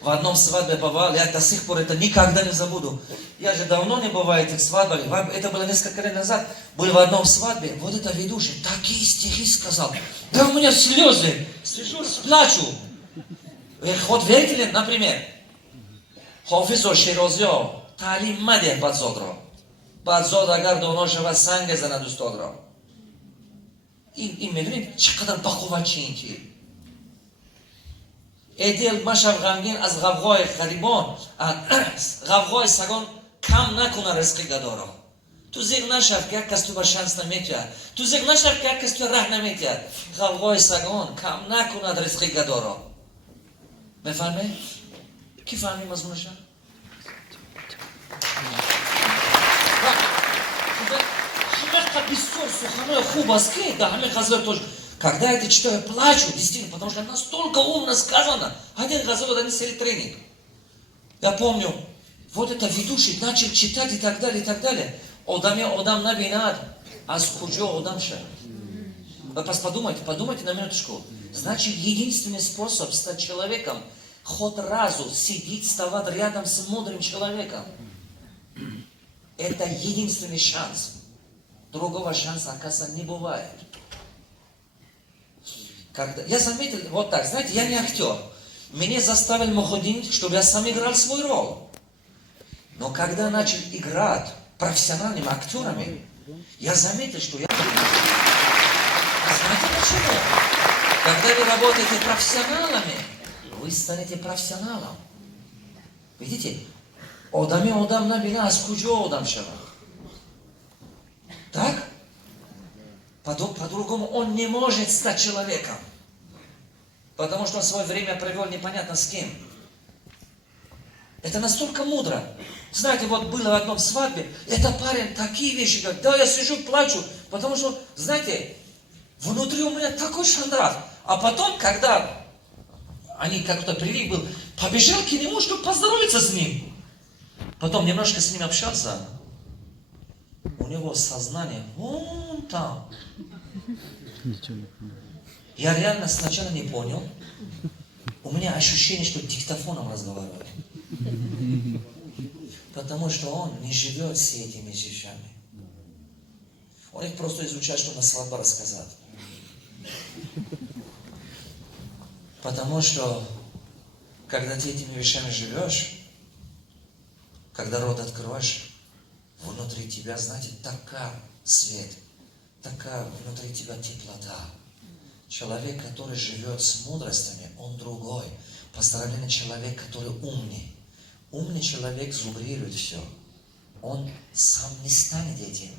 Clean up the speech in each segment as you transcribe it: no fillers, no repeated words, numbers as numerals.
в одном свадьбе бывал, я до сих пор это никогда не забуду. Я же давно не бываю этих свадьбах, это было несколько лет назад, был в одном свадьбе, вот это ведущий такие стихи сказал, да у меня слезы, сижу, плачу. Вот верите ли, например, Хофизо Широзио, Талим Маде Бадзодро, Бадзод агар доношева санге за надустодро. И медведь, чакадар бахувачинки. Эдел Машав Гангин аз Гавгой Харибон, Гавгой Сагон кам накуна резки гадоро. Tu zic nașav chiar că tu șans na metia. Tu zic nașav chiar că tu rah na metia. Gavgoi Sagon cam nakuna rezki gadoro. מפעמים? כפעמים אז משל? Когда я это читаю, я плачу, действительно, потому что настолько умно сказано. Один раз вот они сели тренинг. Я помню, вот это ведущий начал читать и так далее, и так далее. Одам набинат, а скуджо одам ша. Вы просто подумайте на минуточку. Значит, единственный способ стать человеком, хоть разу сидеть, вставать рядом с мудрым человеком. Это единственный шанс. Другого шанса, оказывается, не бывает. Я заметил, вот так, знаете, я не актер. Меня заставил Мухуддин, чтобы я сам играл свою роль. Но когда начал играть профессиональными актерами, я заметил, что я... А знаете почему? Когда вы работаете профессионалами, вы станете профессионалом. Видите? Одам набина, а скуджо одам шава. Так? По-другому он не может стать человеком. Потому что он свое время провел непонятно с кем. Это настолько мудро. Знаете, вот было в одном свадьбе, это парень такие вещи говорит, да, я сижу, плачу, потому что, знаете, внутри у меня такой шандрах. А потом, когда они как-то прилив был, побежал к нему, чтобы поздороваться с ним. Потом немножко с ним общался. У него сознание вон там. Я реально сначала не понял. У меня ощущение, что диктофоном разговариваю. Потому что он не живет с этими вещами. Он их просто изучает, чтобы на свадьбе рассказать. Потому что, когда ты этими вещами живешь, когда рот откроешь, внутри тебя, знаете, такая свет, такая внутри тебя теплота. Человек, который живет с мудростями, он другой. По сравнению человек, который умный. Умный человек зубрирует все. Он сам не станет этим.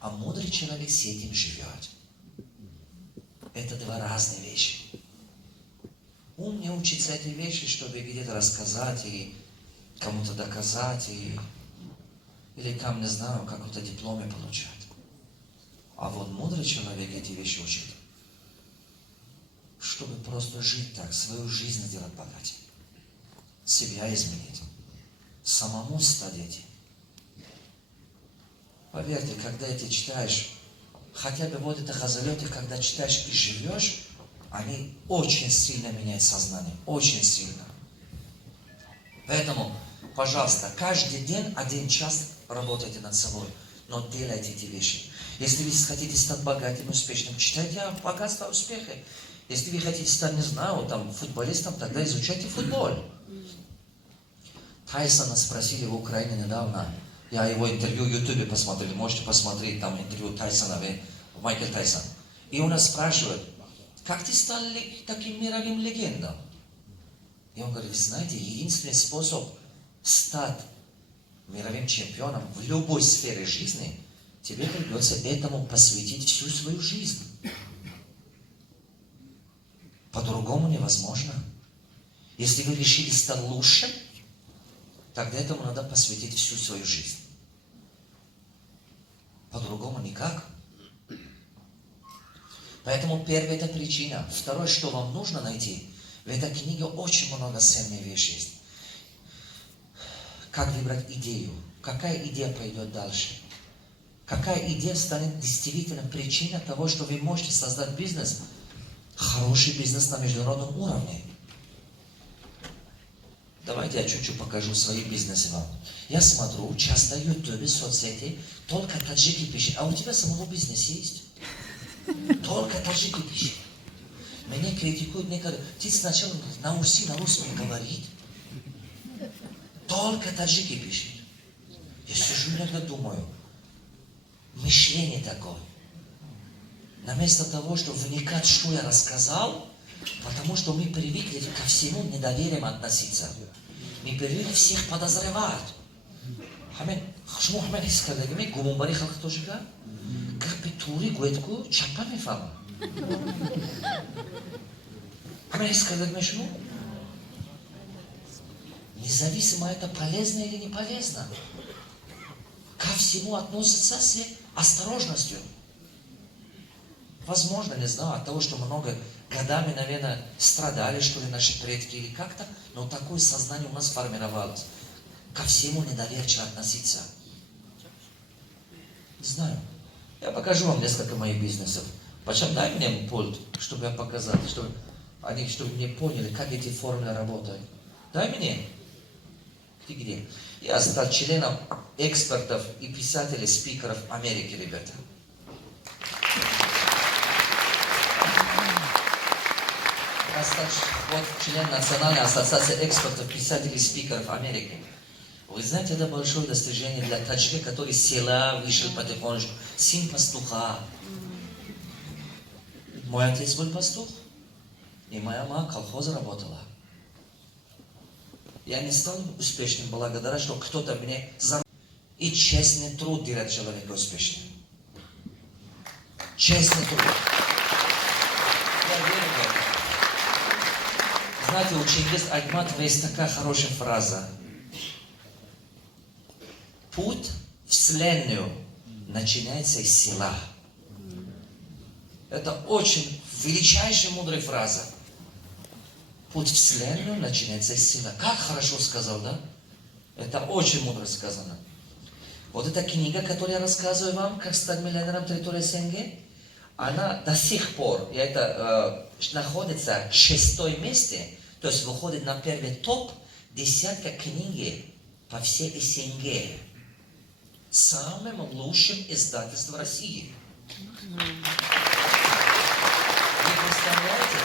А мудрый человек с этим живет. Это два разные вещи. Ум не учится этой вещи, чтобы где-то рассказать и кому-то доказать, или там, не знаю, какой-то дипломе получать. А вот мудрый человек эти вещи учит, чтобы просто жить так, свою жизнь сделать богаче, себя изменить, самому стать этим. Поверьте, когда ты читаешь, хотя бы вот это хазалеты, когда читаешь и живешь, они очень сильно меняют сознание, очень сильно. Поэтому, пожалуйста, каждый день 1 час работайте над собой, но делайте эти вещи. Если вы хотите стать богатым, успешным, читайте о богатстве, о успехе. Если вы хотите стать, не знаю, там, футболистом, тогда изучайте футбол. Тайсона спросили в Украине недавно. Я его интервью в Ютубе посмотрел. Можете посмотреть там интервью Тайсона, Майкл Тайсон. И он нас спрашивает, как ты стал таким мировым легендом? И он говорит, знаете, единственный способ стать мировым чемпионом в любой сфере жизни, тебе придется этому посвятить всю свою жизнь. По-другому невозможно. Если вы решили стать лучше, тогда этому надо посвятить всю свою жизнь. По-другому никак. Поэтому первая это причина. Второе, что вам нужно найти, в этой книге очень много ценных вещей есть. Как выбрать идею? Какая идея пойдет дальше? Какая идея станет действительно причиной того, что вы можете создать бизнес, хороший бизнес на международном уровне? Давайте я чуть-чуть покажу свои бизнесы вам. Я смотрю, часто в Ютубе, соцсети, только таджики пишут. А у тебя самого бизнес есть? Только таджики пишут. Меня критикуют, мне говорят, ты сначала научи на русском говорить. Только таджики пишут. Я сижу иногда думаю, мышление такое. Вместо того, чтобы вникать, что я рассказал, потому что мы привыкли ко всему недоверием относиться. Мы привыкли всех подозревать. Шмо хмен искадагими гумумбари халк тожига, гапи тури гуэтку чапа мефама. Хмен искадагими шмо? Независимо это полезно или не полезно. Ко всему относится с осторожностью. Возможно, не знаю, от того, что много годами, наверное, страдали, что ли, наши предки или как-то, но такое сознание у нас формировалось. Ко всему недоверчиво относиться. Не знаю. Я покажу вам несколько моих бизнесов. Почему дай мне пульт, чтобы я показал, чтобы мне поняли, как эти формулы работают. Дай мне. Ты где? Я стал членом экспертов и писателей, спикеров Америки, ребята. Я стал член Национальной ассоциации экспертов, писателей, спикеров Америки. Вы знаете, это большое достижение для таджика, который с села вышел потихонечку. Сын пастуха. Мой отец был пастух, и моя мама в колхозе работала. Я не стал успешным благодаря, что кто-то мне за... И честный труд делает человека успешным. Честный труд. Я верю в это. Знаете, у Чингиз Айтматова есть такая хорошая фраза. Путь в Вселенную начинается из села. Это очень величайшая мудрая фраза. Путь в Вселенную начинается из села. Как хорошо сказал, да? Это очень мудро сказано. Вот эта книга, которую я рассказываю вам, как стать миллионером территории СНГ, она до сих пор, находится в 6-м месте, то есть выходит на первый топ десятка книги по всей СНГ. Самым лучшим издательством России. Вы представляете?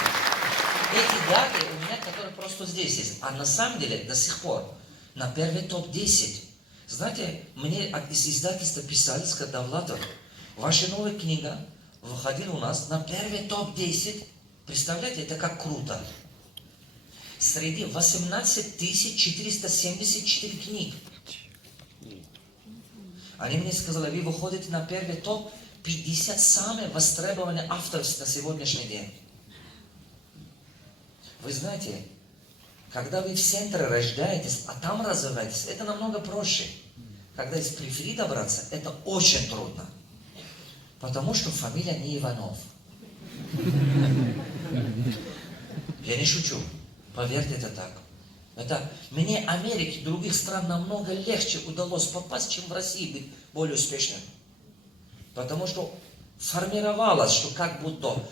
Эти даты у меня, которые просто здесь есть. А на самом деле до сих пор на первый топ-10. Знаете, мне из издательства писали, сказали, Влад, ваша новая книга выходила у нас на первый топ-10. Представляете, это как круто. Среди 18 474 книг. Они мне сказали, вы выходите на первый топ 50 самых востребованных авторов на сегодняшний день. Вы знаете, когда вы в центре рождаетесь, а там развиваетесь, это намного проще. Когда из периферии добраться, это очень трудно. Потому что фамилия не Иванов. Я не шучу. Поверьте, это так. Мне Америке, других стран намного легче удалось попасть, чем в России быть более успешным. Потому что формировалось, что как будто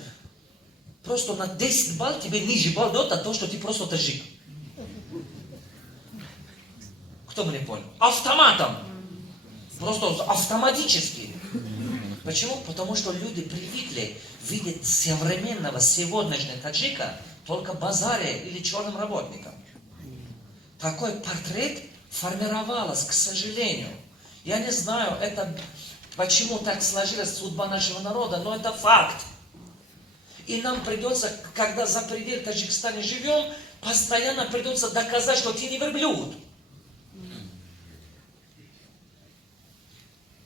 просто на 10 балл тебе ниже балл дает от того, что ты просто таджик. Кто мне понял? Автоматом. Просто автоматически. Почему? Потому что люди привыкли видеть современного, сегодняшнего таджика только базаре или черным работником. Такой портрет формировалось, к сожалению. Я не знаю, почему так сложилась судьба нашего народа, но это факт. И нам придется, когда за пределами Таджикистана живем, постоянно придется доказать, что ты не верблюд.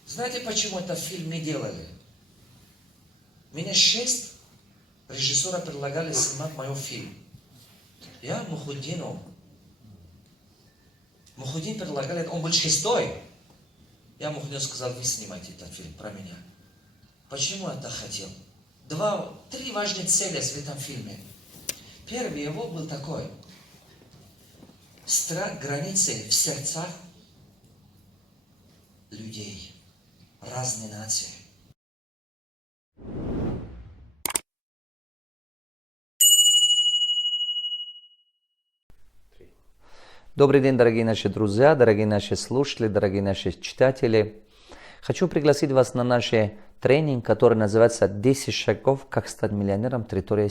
Знаете, почему этот фильм не делали? Меня 6 режиссеров предлагали снимать мой фильм. Я Мухуддину. Мухуддин предлагали, он был 6-й. Я Мухуддину сказал, вы снимайте этот фильм про меня. Почему я так хотел? 3 важные цели в этом фильме. Первый его был такой. Страх границы в сердцах людей. Разные нации. Добрый день, дорогие наши друзья, дорогие наши слушатели, дорогие наши читатели. Хочу пригласить вас на наш тренинг, который называется «10 шагов, как стать миллионером. Территория